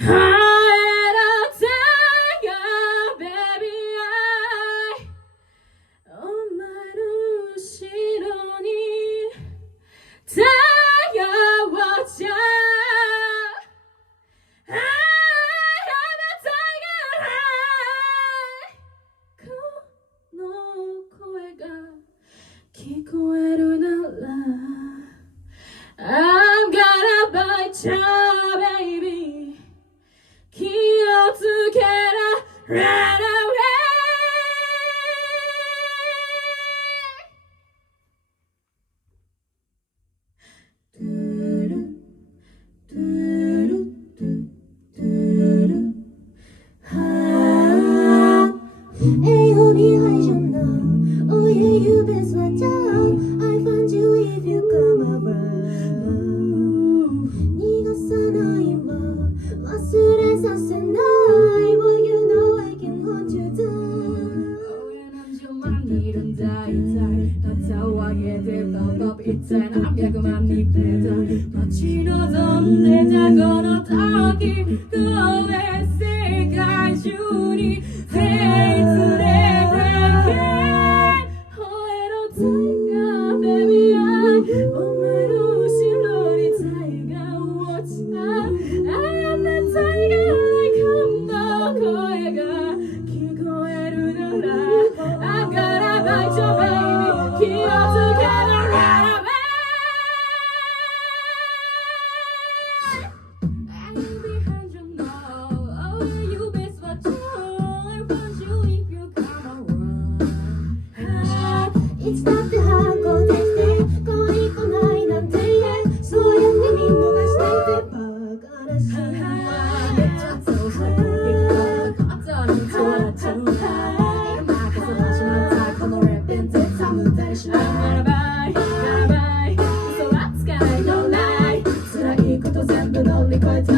I don't tire, baby, I お前の後ろにタイヤをじゃ I am a tiger high この声が聞こえるなら I'm gonna bite ya, baby 気をつけろ Run away トゥルトゥルトゥトゥルはあ Hey, honey, hide your love. Oh yeah, you best watch out. I find you if you come around. 逃がさないわ、忘れさせない。Well, you know I can hold you down. 何十万人いるんだ一体肩を上げてバンバン一体何百万人出た待ち望んでたこの時これ世界中にフェイスでBaby, I お前の後ろにタイガーを落ちた I am the tiger この声が聞こえるなら I'm gonna bite your baby 気をつけろ Run away I'm behind you now Oh yeah, you best watch out I want you if you come around It's not the hard call day. そうやって見逃していてバカらしいめっちゃそうした攻撃が肩に取られちゃった今こそ始まったこのレベン絶対無駄にしないやばいやばい嘘はつかない No lie 辛いこと全部乗り越えて